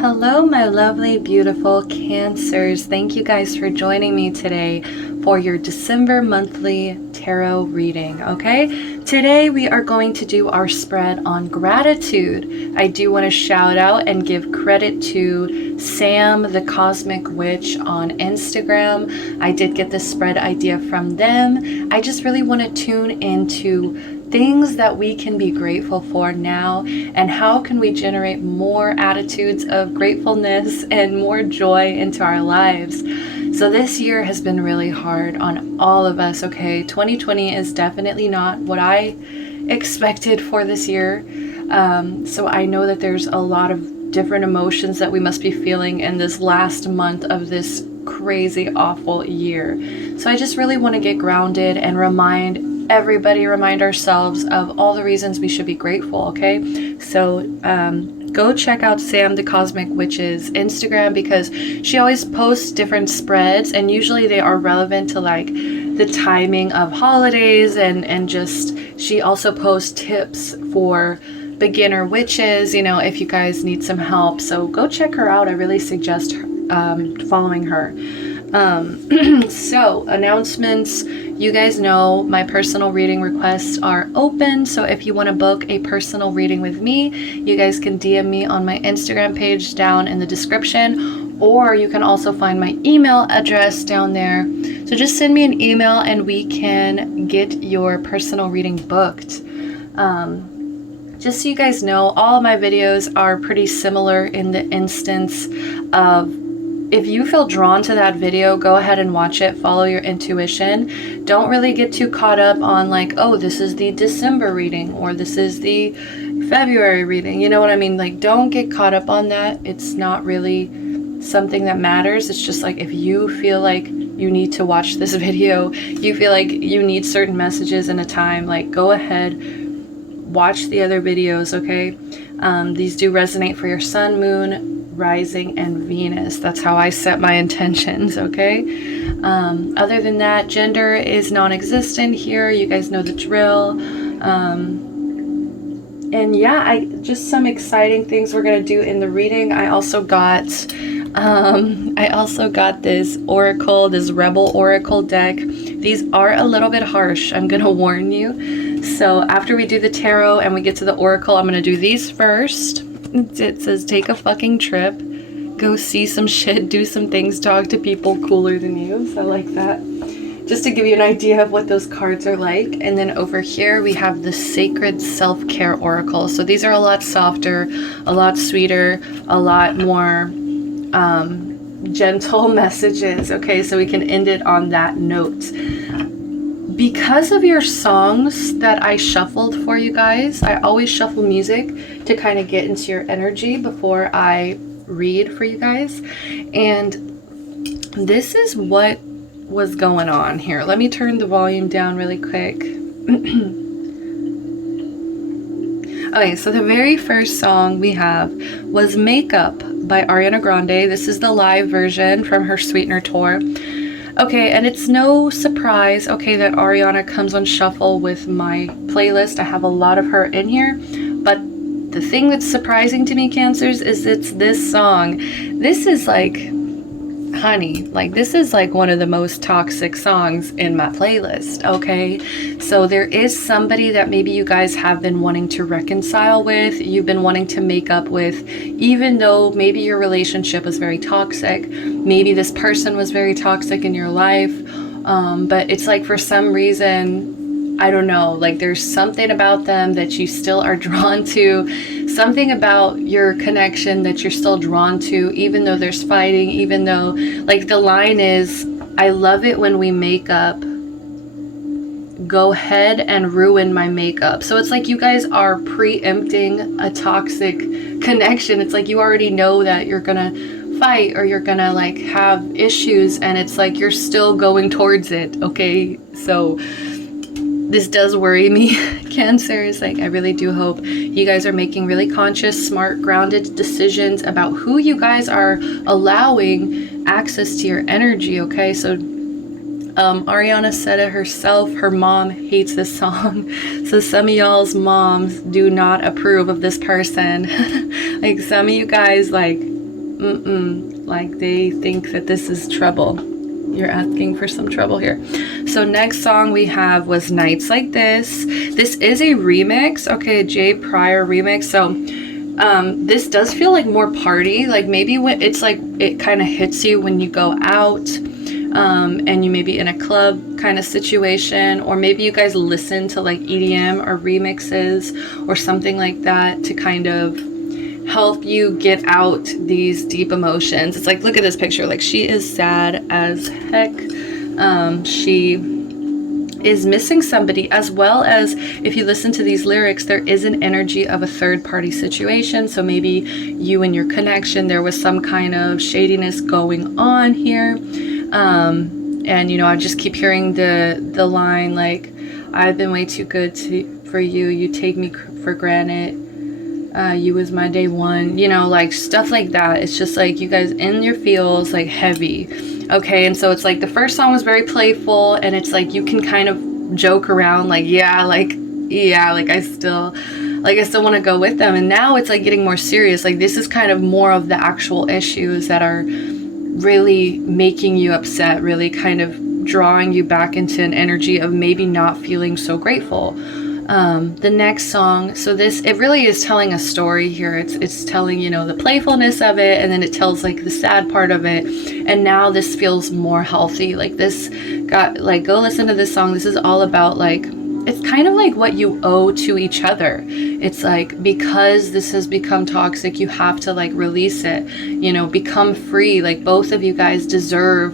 Hello, my lovely, beautiful Cancers. Thank you guys for joining me today for your December monthly tarot reading, okay? Today we are going to do our spread on gratitude. I do want to shout out and give credit to Sam, the Cosmic Witch on Instagram. I did get this spread idea from them. I just really want to tune into things that we can be grateful for now, and how can we generate more attitudes of gratefulness and more joy into our lives. So this year has been really hard on all of us, okay? 2020 is definitely not what I expected for this year. So I know that there's a lot of different emotions that we must be feeling in this last month of this crazy, awful year. So I just really want to get grounded and remind ourselves of all the reasons we should be grateful, okay? So go check out Sam the Cosmic Witch's Instagram, because she always posts different spreads, and usually they are relevant to like the timing of holidays, and just she also posts tips for beginner witches, you know, if you guys need some help. So go check her out. I really suggest following her. So announcements. You guys know my personal reading requests are open, so if you want to book a personal reading with me, you guys can DM me on my Instagram page down in the description, or you can also find my email address down there. So just send me an email and we can get your personal reading booked. Just so you guys know, all of my videos are pretty similar in the instance of, if you feel drawn to that video, go ahead and watch it, follow your intuition. Don't really get too caught up on like, oh, this is the December reading or this is the February reading. You know what I mean? Like, don't get caught up on that. It's not really something that matters. It's just like, if you feel like you need to watch this video, you feel like you need certain messages in a time, like go ahead, watch the other videos, okay? These do resonate for your sun, moon, rising, and Venus. That's how I set my intentions, okay? Other than that, gender is non-existent here. You guys know the drill. And yeah, just some exciting things we're gonna do in the reading. I also got this oracle, this rebel oracle deck. These are a little bit harsh, I'm gonna warn you. So after we do the tarot and we get to the oracle, I'm gonna do these first. It says take a fucking trip, go see some shit, do some things, talk to people cooler than you. So I like that, just to give you an idea of what those cards are like. And then over here we have the sacred self-care oracle. So these are a lot softer, a lot sweeter, a lot more gentle messages, okay? So we can end it on that note. Because of your songs that I shuffled for you guys, I always shuffle music to kind of get into your energy before I read for you guys. And this is what was going on here. Let me turn the volume down really quick. Okay, so the very first song we have was Makeup by Ariana Grande. This is the live version from her Sweetener tour. Okay, and it's no surprise, okay, that Ariana comes on shuffle with my playlist. I have a lot of her in here, but the thing that's surprising to me, Cancers, is it's this song. This is like, honey, like this is like one of the most toxic songs in my playlist, okay? So there is somebody that maybe you guys have been wanting to reconcile with, you've been wanting to make up with, even though maybe your relationship was very toxic, maybe this person was very toxic in your life, but it's like for some reason, I don't know, like there's something about them that you still are drawn to, something about your connection that you're still drawn to, even though there's fighting, even though, like the line is, I love it when we make up, go ahead and ruin my makeup. So it's like you guys are preempting a toxic connection. It's like you already know that you're gonna fight or you're gonna like have issues, and it's like you're still going towards it, okay? So this does worry me, Cancers. Like I really do hope you guys are making really conscious, smart, grounded decisions about who you guys are allowing access to your energy, okay? So Ariana said it herself, her mom hates this song. So some of y'all's moms do not approve of this person. Like some of you guys like Like they think that this is trouble. You're asking for some trouble here. So next song we have was Nights Like This. This is a remix, okay, a Jay Pryor remix. So this does feel like more party, like maybe when it's like it kind of hits you when you go out, and you may be in a club kind of situation, or maybe you guys listen to like EDM or remixes or something like that to kind of help you get out these deep emotions. It's like, look at this picture, like she is sad as heck. She is missing somebody, as well as if you listen to these lyrics, there is an energy of a third party situation. So maybe you and your connection, there was some kind of shadiness going on here. And you know, I just keep hearing the line like, I've been way too good for you, you take me for granted, you was my day one, you know, like stuff like that. It's just like you guys in your feels, like heavy. Okay, and so it's like the first song was very playful, and it's like you can kind of joke around like, I still want to go with them. And now it's like getting more serious. Like this is kind of more of the actual issues that are really making you upset, really kind of drawing you back into an energy of maybe not feeling so grateful. The next song, so this, it really is telling a story here. It's telling, you know, the playfulness of it, and then it tells like the sad part of it. And now this feels more healthy. Like this got, like, go listen to this song. This is all about like, it's kind of like what you owe to each other. It's like, because this has become toxic, you have to like release it, you know, become free. Like both of you guys deserve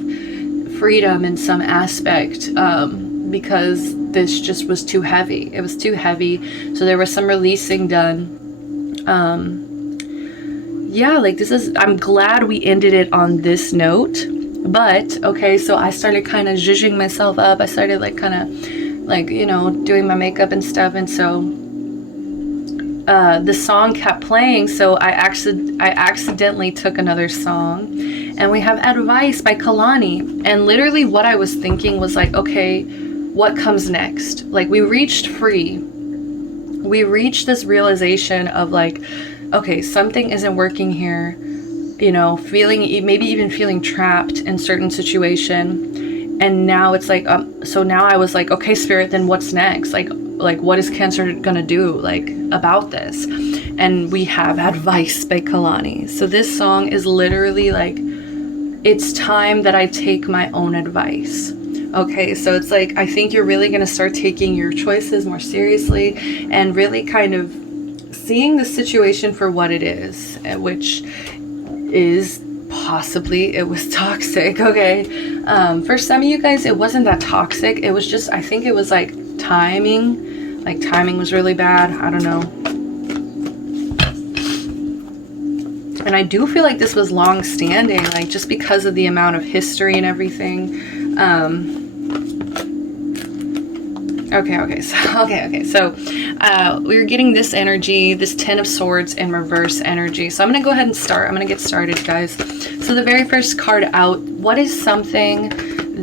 freedom in some aspect, because this just was too heavy. It was too heavy. So there was some releasing done. Yeah, like this is, I'm glad we ended it on this note. But okay, so I started kind of zhuzhing myself up. I started like kind of like, you know, doing my makeup and stuff. And so the song kept playing. So I accidentally took another song, and we have Advice by Kalani. And literally what I was thinking was like, okay, what comes next? Like we reached free. We reached this realization of like, okay, something isn't working here, you know, maybe even feeling trapped in certain situation. And now it's like, so now I was like, okay, Spirit, then what's next? Like what is Cancer gonna do like about this? And we have Advice by Kalani. So this song is literally like, it's time that I take my own advice. Okay, so it's like, I think you're really going to start taking your choices more seriously and really kind of seeing the situation for what it is, which is possibly, it was toxic, okay? For some of you guys, it wasn't that toxic. It was just, I think it was like timing. Like timing was really bad. I don't know. And I do feel like this was long standing, like just because of the amount of history and everything. Okay. So we were getting this energy, this Ten of Swords in reverse energy. So I'm going to go ahead and start. I'm going to get started, guys. So the very first card out, what is something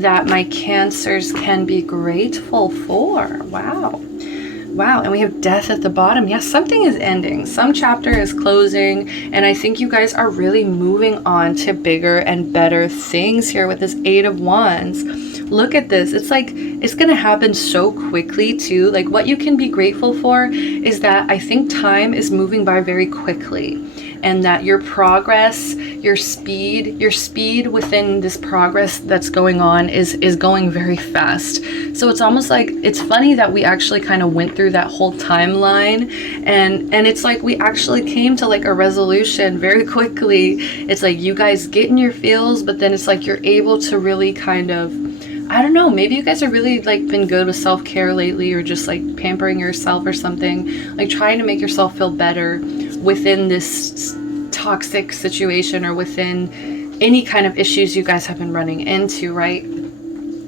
that my Cancers can be grateful for? Wow, and we have Death at the bottom. Yes, something is ending. Some chapter is closing, and I think you guys are really moving on to bigger and better things here with this Eight of Wands. Look at this. It's like, it's going to happen so quickly too. Like what you can be grateful for is that I think time is moving by very quickly, and that your progress, your speed within this progress that's going on is going very fast. So it's almost like, it's funny that we actually kind of went through that whole timeline, and it's like we actually came to like a resolution very quickly. It's like you guys get in your feels, but then it's like you're able to really kind of, I don't know, maybe you guys are really like been good with self-care lately, or just like pampering yourself or something, like trying to make yourself feel better within this toxic situation or within any kind of issues you guys have been running into, right?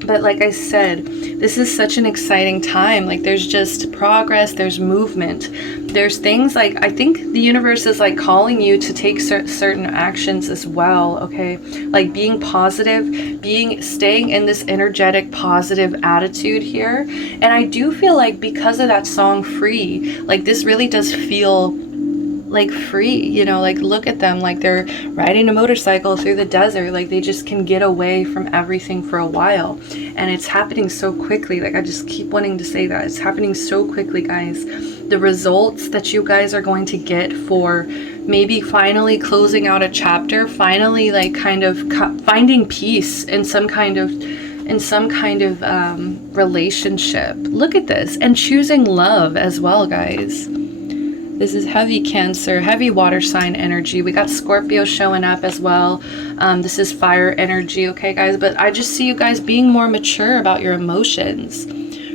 But like I said, this is such an exciting time. Like there's just progress, there's movement, there's things like, I think the universe is like calling you to take certain actions as well, okay? Like being positive, staying in this energetic, positive attitude here. And I do feel like because of that song Free, like this really does feel like free, you know, like look at them, like they're riding a motorcycle through the desert, like they just can get away from everything for a while. And it's happening so quickly. Like I just keep wanting to say that it's happening so quickly, guys. The results that you guys are going to get for maybe finally closing out a chapter, finally like kind of finding peace in some kind of relationship. Look at this. And choosing love as well, guys. This is heavy Cancer, heavy water sign energy. We got Scorpio showing up as well. This is fire energy, okay, guys? But I just see you guys being more mature about your emotions.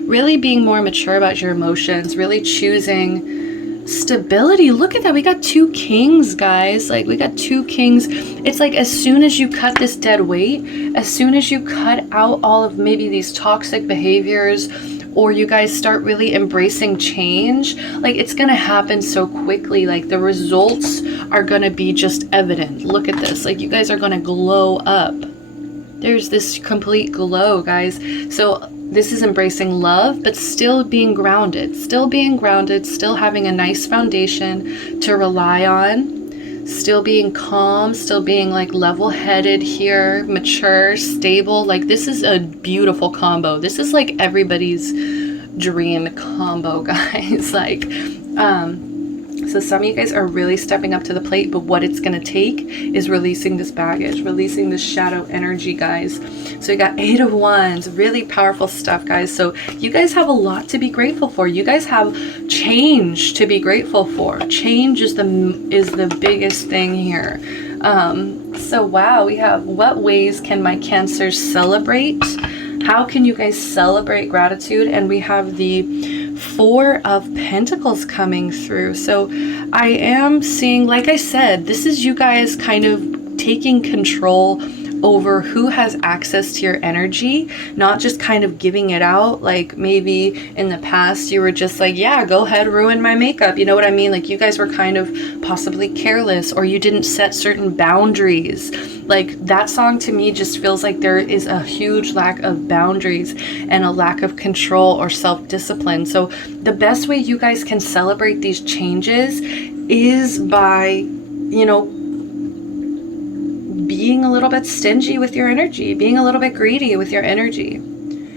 Really being more mature about your emotions. Really choosing stability. Look at that. We got 2 kings, guys. Like, we got 2 kings. It's like as soon as you cut this dead weight, as soon as you cut out all of maybe these toxic behaviors, or you guys start really embracing change, like it's gonna happen so quickly. Like the results are gonna be just evident. Look at this. Like you guys are gonna glow up. There's this complete glow, guys. So this is embracing love, but still being grounded, still having a nice foundation to rely on, still being calm, still being like level-headed here, mature, stable. Like this is a beautiful combo. This is like everybody's dream combo, guys. Like so some of you guys are really stepping up to the plate, but what it's going to take is releasing this baggage, releasing this shadow energy, guys. So you got 8 of Wands, really powerful stuff, guys. So you guys have a lot to be grateful for. You guys have change to be grateful for. Change is the biggest thing here. So wow, we have, what ways can my Cancers celebrate? How can you guys celebrate gratitude? And we have the 4 of Pentacles coming through. So I am seeing, like I said, this is you guys kind of taking control over who has access to your energy, not just kind of giving it out. Like maybe in the past you were just like, yeah, go ahead, ruin my makeup. You know what I mean? Like you guys were kind of possibly careless, or you didn't set certain boundaries. Like that song to me just feels like there is a huge lack of boundaries and a lack of control or self-discipline. So the best way you guys can celebrate these changes is by, you know, being a little bit stingy with your energy, being a little bit greedy with your energy,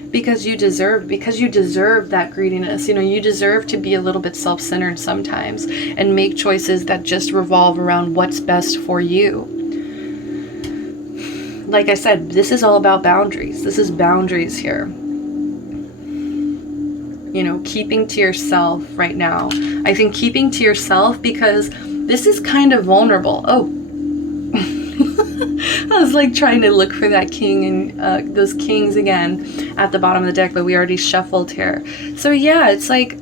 because you deserve that greediness. You know, you deserve to be a little bit self-centered sometimes and make choices that just revolve around what's best for you. Like I said, this is all about boundaries. This is boundaries here. You know, keeping to yourself right now. I think keeping to yourself, because this is kind of vulnerable. Oh, I was like trying to look for that king and those kings again at the bottom of the deck, but we already shuffled here. So yeah, it's like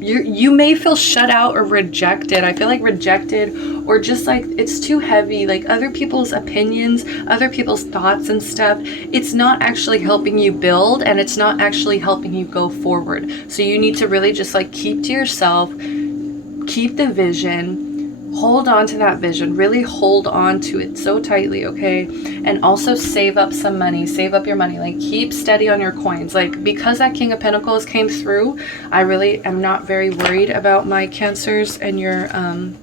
you may feel shut out or rejected. I feel like rejected, or just like it's too heavy, like other people's opinions, other people's thoughts and stuff. It's not actually helping you build, and it's not actually helping you go forward. So you need to really just like keep to yourself, keep the vision, hold on to that vision, really hold on to it so tightly, okay? And also save up some money, save up your money, like keep steady on your coins. Like, because that King of Pentacles came through, I really am not very worried about my Cancers and your, I'm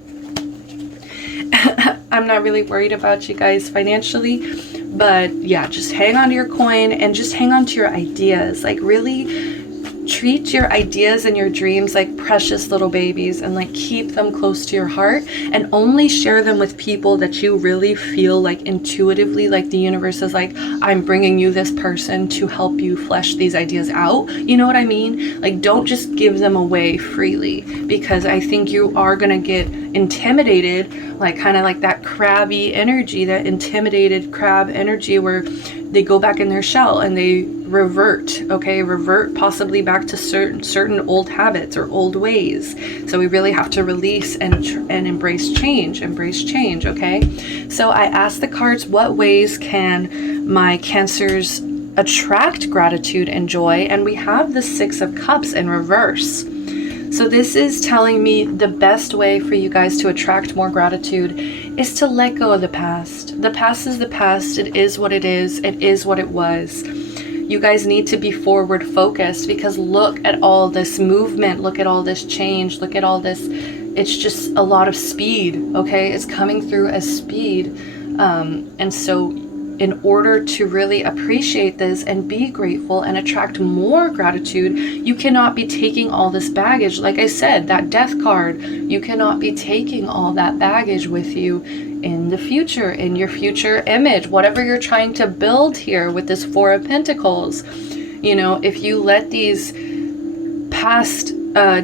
not really worried about you guys financially, but yeah, just hang on to your coin and just hang on to your ideas. Like really treat your ideas and your dreams like precious little babies, and like keep them close to your heart, and only share them with people that you really feel like intuitively, like the universe is like, I'm bringing you this person to help you flesh these ideas out. You know what I mean? Like don't just give them away freely, because I think you are gonna get intimidated, like kind of like that crabby energy, that intimidated crab energy, where they go back in their shell and they revert, okay? Revert possibly back to certain old habits or old ways. So we really have to release and embrace change, okay? So I asked the cards, what ways can my Cancers attract gratitude and joy? And we have the 6 of Cups in reverse. So this is telling me the best way for you guys to attract more gratitude is to let go of the past. The past is the past. It is what it is. It is what it was. You guys need to be forward focused, because look at all this movement. Look at all this change. Look at all this it's just a lot of speed, okay? It's coming through as speed. And so in order to really appreciate this and be grateful and attract more gratitude, you cannot be taking all this baggage. Like I said, that death card, you cannot be taking all that baggage with you in the future, in your future image, whatever you're trying to build here with this Four of Pentacles. You know, if you let these past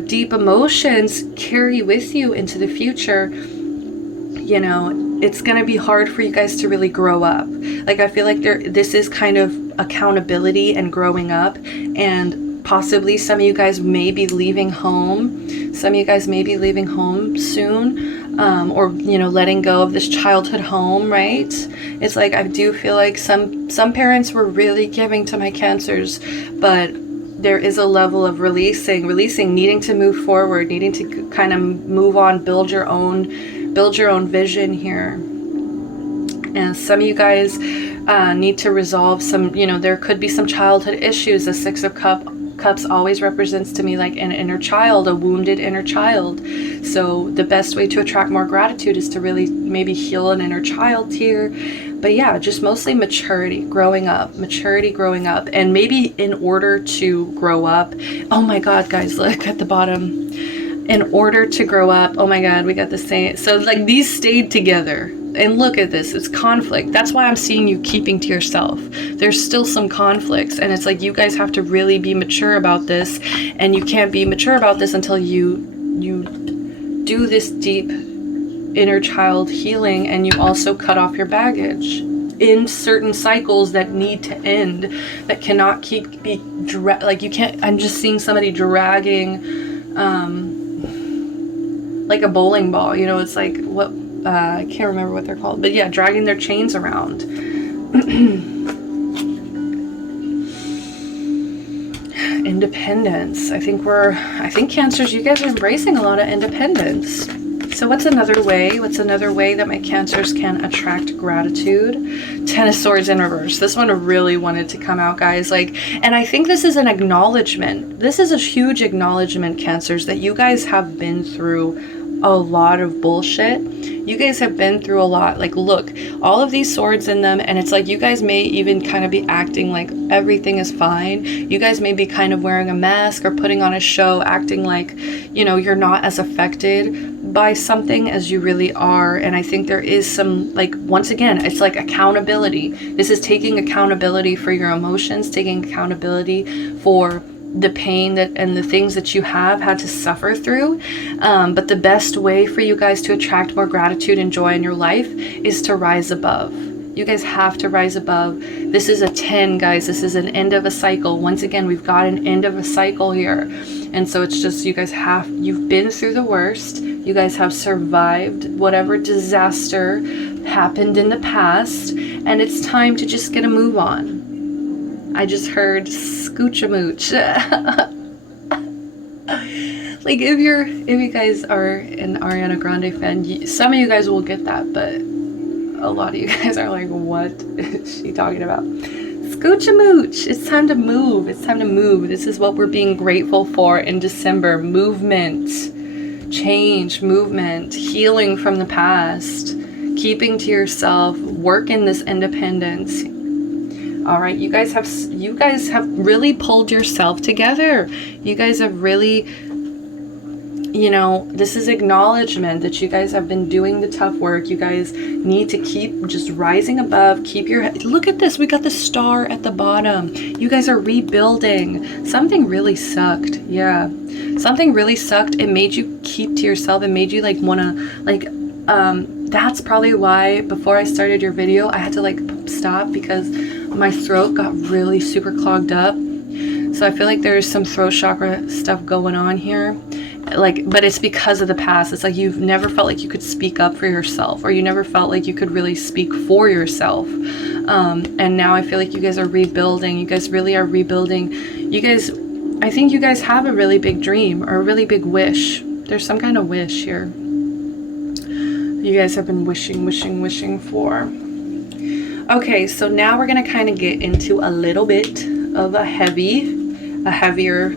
deep emotions carry with you into the future, you know, it's going to be hard for you guys to really grow up. Like, I feel like this is kind of accountability and growing up, and possibly some of you guys may be leaving home. Some of you guys may be leaving home soon, or, you know, letting go of this childhood home, right? It's like, I do feel like some parents were really giving to my Cancers, but there is a level of releasing, needing to move forward, needing to kind of move on, build your own vision here. And some of you guys need to resolve some, you know, there could be some childhood issues. The Six of Cups always represents to me like an inner child, a wounded inner child. So the best way to attract more gratitude is to really maybe heal an inner child here. But yeah, just mostly maturity, growing up, and maybe in order to grow up, oh my God, guys, look at the bottom. In order to grow up, oh my God, we got the same. So like these stayed together, and look at this, it's conflict. That's why I'm seeing you keeping to yourself. There's still some conflicts, and it's like you guys have to really be mature about this, and you can't be mature about this until you do this deep inner child healing, and you also cut off your baggage in certain cycles that need to end, that cannot like you can't. I'm just seeing somebody dragging like a bowling ball, you know, it's like what I can't remember what they're called, but yeah, dragging their chains around. Independence. I think Cancers, you guys are embracing a lot of independence. So what's another way that my Cancers can attract gratitude? Ten of Swords in reverse. This one really wanted to come out, guys. Like, and I think this is an acknowledgement. This is a huge acknowledgement, Cancers, that you guys have been through a lot of bullshit. You guys have been through a lot. Like, look, all of these swords in them, and it's like you guys may even kind of be acting like everything is fine. You guys may be kind of wearing a mask or putting on a show, acting like, you know, you're not as affected by something as you really are. And I think there is some, like, once again, it's like accountability. This is taking accountability for your emotions, taking accountability for the pain that and the things that you have had to suffer through. But the best way for you guys to attract more gratitude and joy in your life is to rise above. You guys have to rise above. This is a 10, guys. This is an end of a cycle. Once again, we've got an end of a cycle here. And so it's just, you guys you've been through the worst. You guys have survived whatever disaster happened in the past. And it's time to just get a move on. I just heard scooch-a-mooch. Like, if you guys are an Ariana Grande fan, some of you guys will get that, but a lot of you guys are like, what is she talking about? Scooch-a-mooch. It's time to move. It's time to move. This is what we're being grateful for in December. Movement, change, movement, healing from the past, keeping to yourself, working this independence. All right, you guys have really pulled yourself together. You guys have really, you know, this is acknowledgement that you guys have been doing the tough work. You guys need to keep just rising above. Keep your head. Look at this. We got the star at the bottom. You guys are rebuilding. Something really sucked. Yeah, something really sucked. It made you keep to yourself. It made you like wanna like. That's probably why before I started your video, I had to like stop because my throat got really super clogged up. So I feel like there's some throat chakra stuff going on here. Like, but it's because of the past. It's like you've never felt like you could speak up for yourself, or you never felt like you could really speak for yourself. And now I feel like you guys are rebuilding. You guys really are rebuilding. You guys, I think you guys have a really big dream or a really big wish. There's some kind of wish here. You guys have been wishing for. Okay, so now we're gonna kind of get into a little bit of a heavier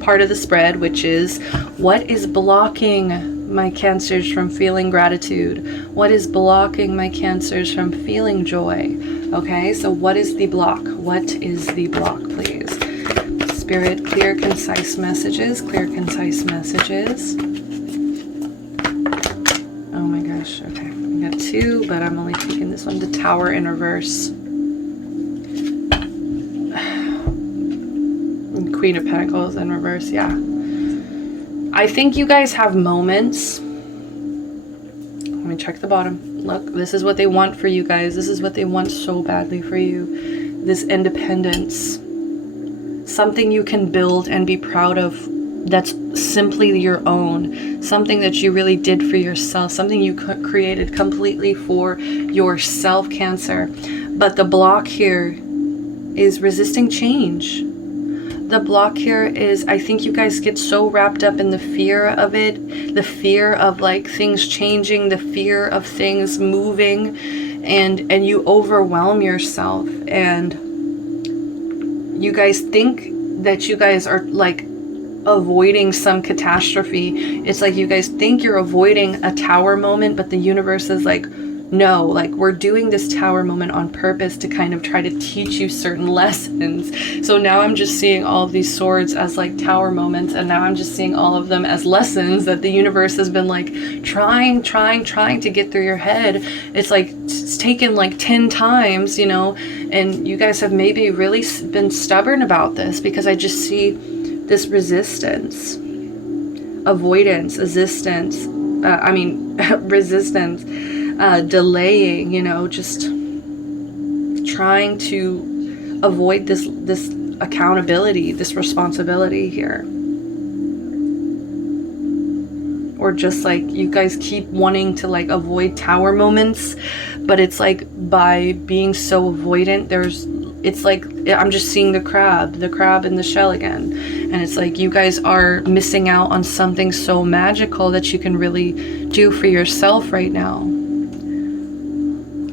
part of the spread, which is what is blocking my Cancers from feeling gratitude? What is blocking my Cancers from feeling joy? Okay, so what is the block? What is the block, please? Spirit, clear, concise messages. Clear, concise messages. Oh my gosh, okay. I got 2, but I'm only taking this one. The Tower in reverse. Queen of Pentacles in reverse, yeah. I think you guys have moments. Let me check the bottom. Look, this is what they want for you guys. This is what they want so badly for you. This independence. Something you can build and be proud of that's simply your own. Something that you really did for yourself. Something you created completely for yourself, Cancer. But the block here is resisting change. The block here is, I think you guys get so wrapped up in the fear of it, the fear of like things changing, the fear of things moving, and you overwhelm yourself, and you guys think that you guys are like avoiding some catastrophe. It's like you guys think you're avoiding a tower moment, but the universe is like, no, like we're doing this tower moment on purpose to kind of try to teach you certain lessons. So now I'm just seeing all of these swords as like tower moments, and now I'm just seeing all of them as lessons that the universe has been like trying to get through your head. It's like it's taken like 10 times, you know, and you guys have maybe really been stubborn about this, because I just see this resistance, avoidance, resistance, delaying, you know, just trying to avoid this accountability, this responsibility here. Or just like you guys keep wanting to like avoid tower moments, but it's like by being so avoidant, it's like I'm just seeing the crab in the shell again. And it's like you guys are missing out on something so magical that you can really do for yourself right now.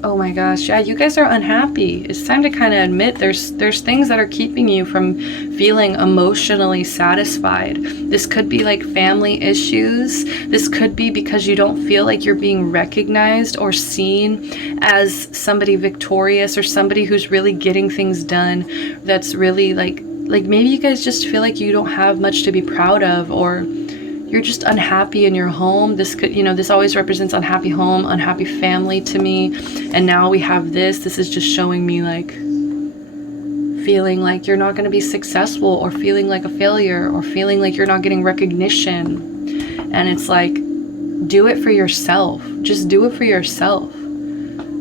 Oh my gosh, yeah, you guys are unhappy. It's time to kind of admit there's things that are keeping you from feeling emotionally satisfied. This could be like family issues. This could be because you don't feel like you're being recognized or seen as somebody victorious or somebody who's really getting things done. That's really like maybe you guys just feel like you don't have much to be proud of, or you're just unhappy in your home. This could, you know, this always represents unhappy home, unhappy family to me. And now we have this. This is just showing me like feeling like you're not going to be successful, or feeling like a failure, or feeling like you're not getting recognition. And it's like, do it for yourself. Just do it for yourself.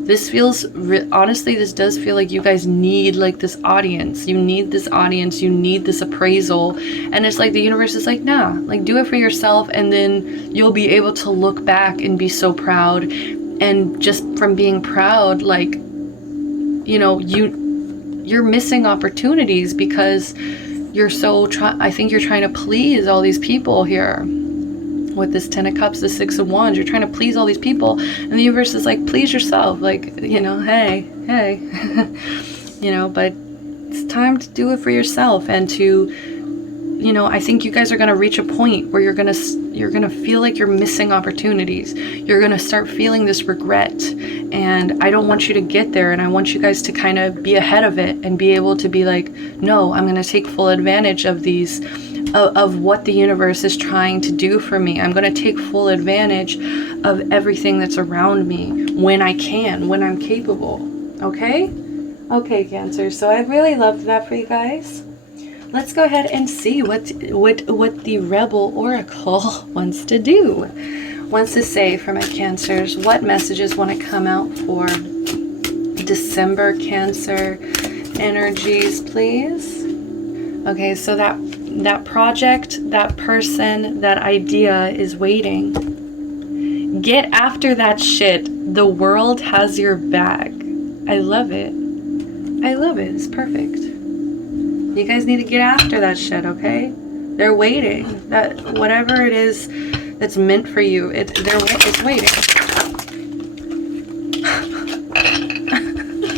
This feels, honestly, this does feel like you guys need like this audience. You need this audience. You need this appraisal. And it's like the universe is like, nah, like do it for yourself. And then you'll be able to look back and be so proud. And just from being proud, like, you know, you're missing opportunities because you're so, I think you're trying to please all these people here. With this 10 of Cups, the 6 of Wands, you're trying to please all these people, and the universe is like, please yourself, like, you know, hey you know, but it's time to do it for yourself. And to, you know, I think you guys are going to reach a point where you're going to feel like you're missing opportunities. You're going to start feeling this regret, and I don't want you to get there, and I want you guys to kind of be ahead of it and be able to be like, no, I'm going to take full advantage of these, of what the universe is trying to do for me. I'm going to take full advantage of everything that's around me when I can, when I'm capable. Okay? Okay, Cancer. So I really loved that for you guys. Let's go ahead and see what the Rebel Oracle wants to do. Wants to say for my Cancers, what messages want to come out for December Cancer energies, please? Okay, so that project, that person, that idea is waiting. Get after that shit. The world has your back. I love it. I love it. It's perfect. You guys need to get after that shit, okay? They're waiting. That whatever it is that's meant for you, it's waiting.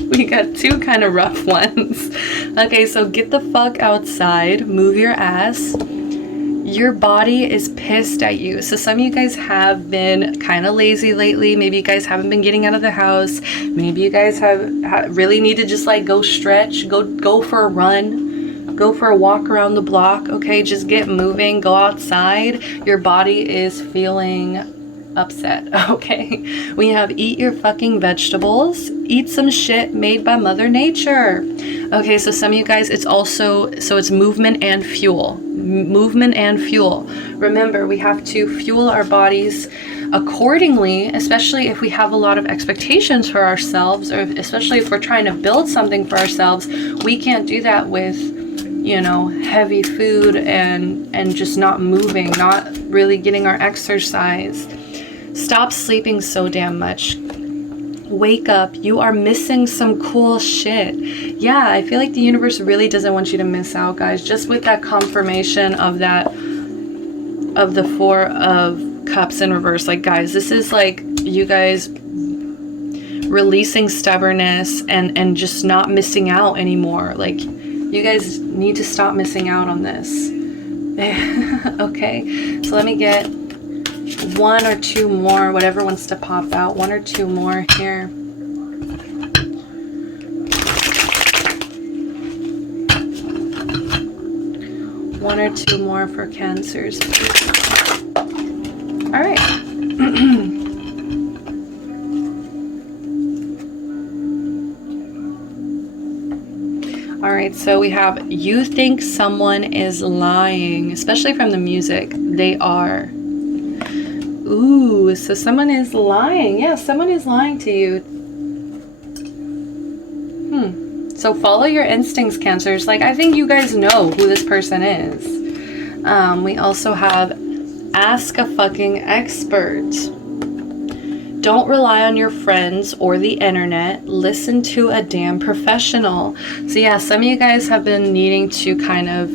We got 2 kind of rough ones. Okay, so get the fuck outside. Move your ass. your body is pissed at you. So some of you guys have been kind of lazy lately. Maybe you guys haven't been getting out of the house. Maybe you guys have really need to just like go stretch, go for a run, go for a walk around the block. Okay, just get moving, go outside. Your body is feeling upset. Okay, we have eat your fucking vegetables, eat some shit made by Mother Nature. Okay, so some of you guys, it's movement and fuel. Movement and fuel. Remember, we have to fuel our bodies accordingly, especially if we have a lot of expectations for ourselves, or especially if we're trying to build something for ourselves. We can't do that with, you know, heavy food and just not moving, not really getting our exercise. Stop sleeping so damn much. Wake up. You are missing some cool shit. Yeah, I feel like the universe really doesn't want you to miss out, guys. Just with that confirmation of the Four of Cups in reverse. Like, guys, this is like you guys releasing stubbornness and just not missing out anymore. Like, you guys need to stop missing out on this. Okay, so let me get one or two more, whatever wants to pop out. One or two more here. One or two more for Cancers. All right. All right, so we have, you think someone is lying, especially from the music. They are. Ooh, so someone is lying. Yeah, someone is lying to you. So follow your instincts, Cancers. Like, I think you guys know who this person is. We also have ask a fucking expert. Don't rely on your friends or the internet. Listen to a damn professional. So yeah, some of you guys have been needing to kind of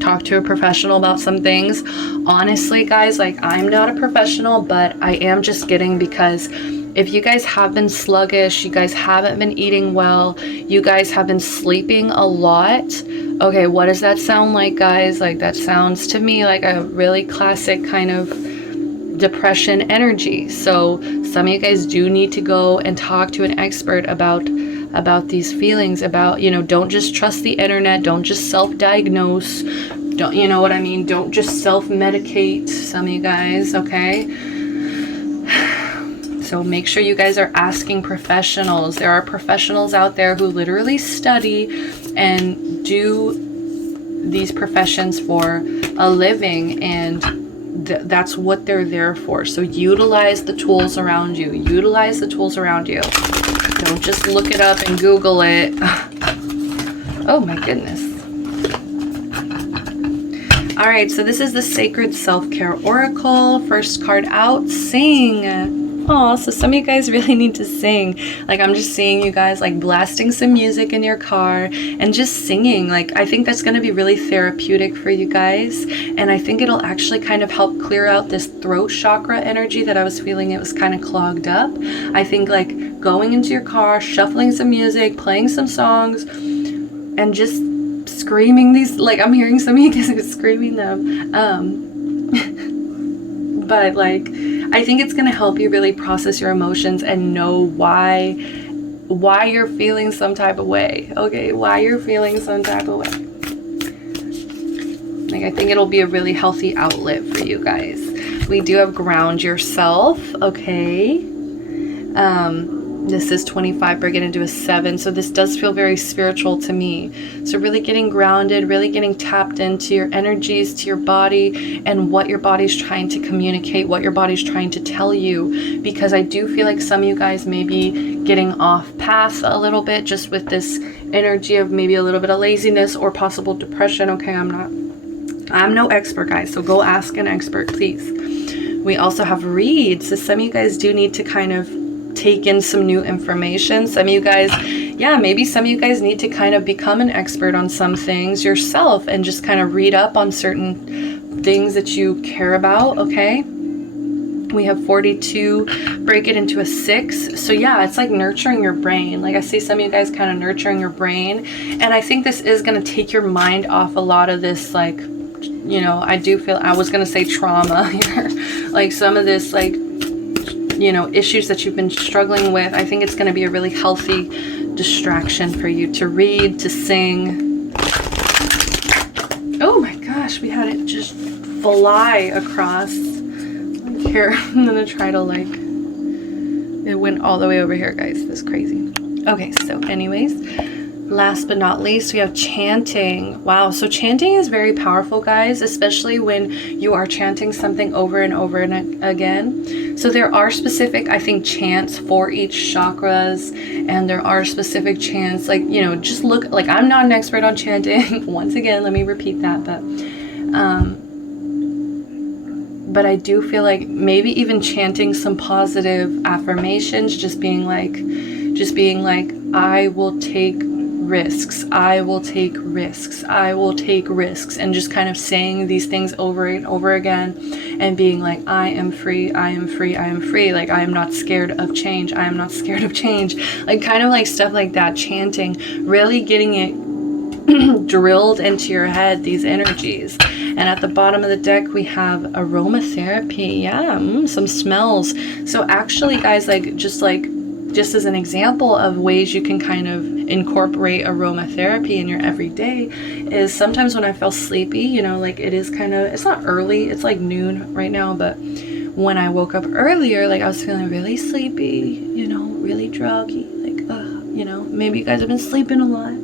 talk to a professional about some things. Honestly, guys, like, I'm not a professional, but I am just getting, because if you guys have been sluggish, you guys haven't been eating well, you guys have been sleeping a lot. Okay, what does that sound like, guys? Like, that sounds to me like a really classic kind of depression energy. So some of you guys do need to go and talk to an expert about these feelings, about, you know, don't just trust the internet, don't just self-diagnose, don't, you know what I mean, don't just self-medicate, some of you guys, okay? So make sure you guys are asking professionals. There are professionals out there who literally study and do these professions for a living, and that's what they're there for. So utilize the tools around you. Utilize the tools around you. Don't just look it up and Google it. Oh my goodness. All right, so this is the Sacred Self-Care Oracle. First card out, sing. Oh, so some of you guys really need to sing. Like, I'm just seeing you guys like blasting some music in your car and just singing. Like, I think that's going to be really therapeutic for you guys. And I think it'll actually kind of help clear out this throat chakra energy that I was feeling it was kind of clogged up. I think like going into your car, shuffling some music, playing some songs, and just screaming these, like, I'm hearing some of you guys screaming them. But like, I think it's going to help you really process your emotions and know why you're feeling some type of way. Okay, why you're feeling some type of way. Like, I think it'll be a really healthy outlet for you guys. We do have ground yourself. Okay. This is 25, bring it into a 7. So this does feel very spiritual to me. So really getting grounded, really getting tapped into your energies, to your body, and what your body's trying to communicate, what your body's trying to tell you. Because I do feel like some of you guys may be getting off path a little bit, just with this energy of maybe a little bit of laziness or possible depression. Okay, I'm no expert, guys, so go ask an expert, please. We also have reads. So some of you guys do need to kind of take in some new information. Some of you guys, yeah, maybe some of you guys need to kind of become an expert on some things yourself and just kind of read up on certain things that you care about, okay? We have 42, break it into a 6. So yeah, it's like nurturing your brain. Like, I see some of you guys kind of nurturing your brain. And I think this is going to take your mind off a lot of this, like, you know, I do feel, I was going to say trauma here, like some of this, like, you know, issues that you've been struggling with. I think it's going to be a really healthy distraction for you to read, to sing. Oh my gosh, we had it just fly across here. I'm going to try to like, it went all the way over here, guys. This is crazy. Okay, so anyways, last but not least, we have chanting. Wow, so chanting is very powerful, guys, especially when you are chanting something over and over and again. So there are specific, I think, chants for each chakras, and there are specific chants, like, you know, just look, like, I'm not an expert on chanting. Once again, let me repeat that, but I do feel like maybe even chanting some positive affirmations, just being like, I will take risks, I will take risks, I will take risks, and just kind of saying these things over and over again, and being like, I am free, I am free, I am free, like, I am not scared of change, I am not scared of change, like, kind of like stuff like that, chanting, really getting it drilled into your head, these energies. And at the bottom of the deck we have aromatherapy. Yeah, some smells. So actually, guys, like just as an example of ways you can kind of incorporate aromatherapy in your everyday is sometimes when I feel sleepy, you know, like it is kind of, it's not early, it's like noon right now, but when I woke up earlier, like I was feeling really sleepy, you know, really druggy, like, you know, maybe you guys have been sleeping a lot.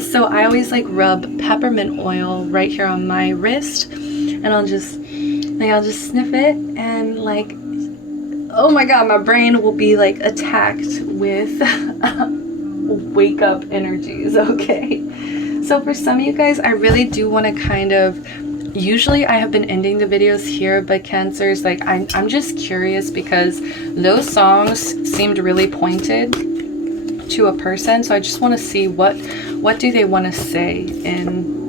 So I always like rub peppermint oil right here on my wrist, and I'll just sniff it, and like, oh my god, my brain will be like attacked with wake up energies. Okay, so for some of you guys, I really do want to kind of, usually I have been ending the videos here, but Cancers, like I'm just curious because those songs seemed really pointed to a person, so I just want to see what do they want to say in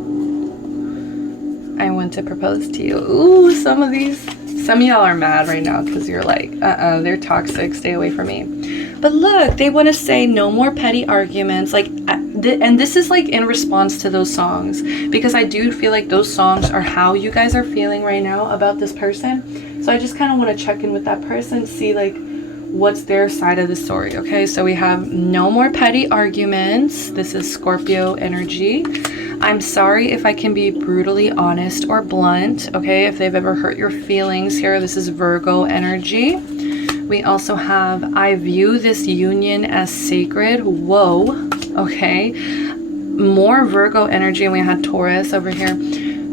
I want to propose to you. Ooh, some of y'all are mad right now because you're like, they're toxic, stay away from me. But look, they want to say no more petty arguments, like, and this is like in response to those songs, because I do feel like those songs are how you guys are feeling right now about this person. So I just kind of want to check in with that person, see like what's their side of the story. Okay, so we have no more petty arguments. This is Scorpio energy. I'm sorry if I can be brutally honest or blunt. Okay, if they've ever hurt your feelings here, this is Virgo energy. We also have I view this union as sacred. Whoa. Okay, more Virgo energy, and we had Taurus over here.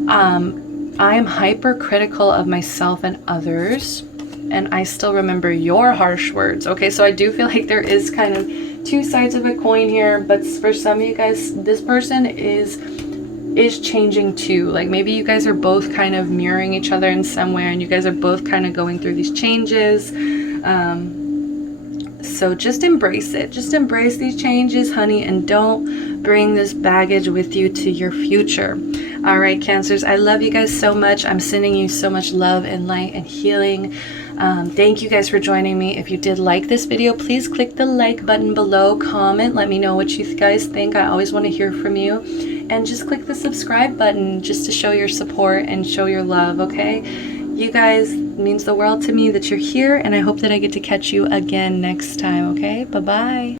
I am hypercritical of myself and others, and I still remember your harsh words. Okay, so I do feel like there is kind of two sides of a coin here, but for some of you guys, this person is changing too. Like maybe you guys are both kind of mirroring each other in some way, and you guys are both kind of going through these changes. So just embrace it. Just embrace these changes, honey, and don't bring this baggage with you to your future. All right, Cancers, I love you guys so much. I'm sending you so much love and light and healing. Thank you guys for joining me. If you did like this video, please click the like button below, comment, let me know what you guys think. I always want to hear from you. And just click the subscribe button just to show your support and show your love, okay? You guys, means the world to me that you're here, and I hope that I get to catch you again next time, okay? Bye-bye.